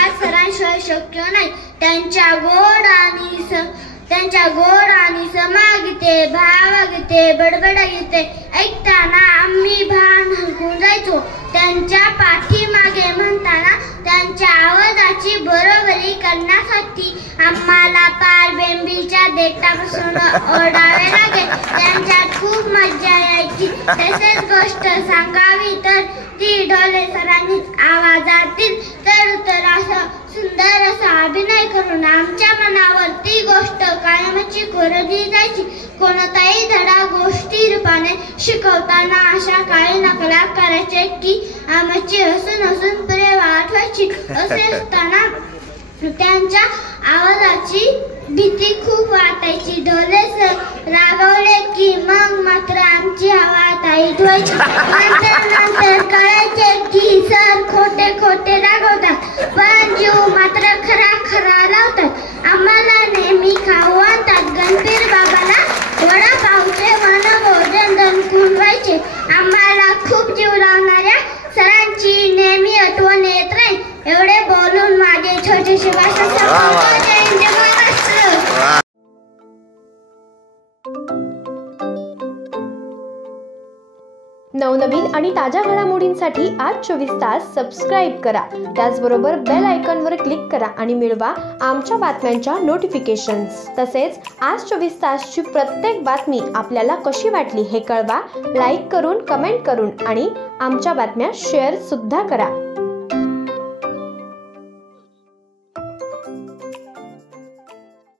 जगात सरांशिवाय शक्य नाही. त्यांच्या गोड आणि समागीते, भावगीते, बडबडगीते ऐकताना आम्ही भान हरकून जायचो. त्यांच्या पाठीमागे म्हणताना त्यांच्या आवाजाची बरोबरी करण्यासाठी आम्हाला पार बेंबीच्या देठापासून ओढावे लागे. त्यांच्यात खूप मजा यायची. तसेच गोष्ट सांगावी तर ती ढोले सरांनीच आवाजातील तर असं सुंदर असा अभिनय करून आमच्या मनावर ती गोष्ट कायमची कोरली जायची. कोणताही धडा गोष्टी रूपाने शिकवताना अशा काही नकला करायचे की आमची हसून हसून पुरे वाट व्हायची. असे असताना त्यांच्या आवाजाची भीती खूप वाटायची. ढोले सर रागवले की मग मात्र आमची हवा ताईत व्हायची. नंतर कळायचे की सर खोटे रागवतात पण जीव मात्र खरा लावतात. आम्हाला नेहमी खाऊ आणतात. गणपीर बाबाला वडापावचे वनभोजन दणकून व्हायचे. आम्हाला खूप जीव लावणाऱ्या सरांची नेहमी आठवण येत राहील. एवढे बोलून माझे छोटेसे भाषण संपवतो. जय हिंद महाराष्ट्र. नवनवीन आणि ताज्या घडामोडींसाठी आज 24 तास सबस्क्राईब करा. त्याचबरोबर बेल आयकॉनवर क्लिक करा आणि मिळवा आमच्या बातम्यांच्या नोटिफिकेशन्स. तसेच आज 24 तासची प्रत्येक बातमी आपल्याला कशी वाटली हे कळवा. लाईक करून, कमेंट करून आणि आमच्या बातम्या शेअर सुद्धा करा.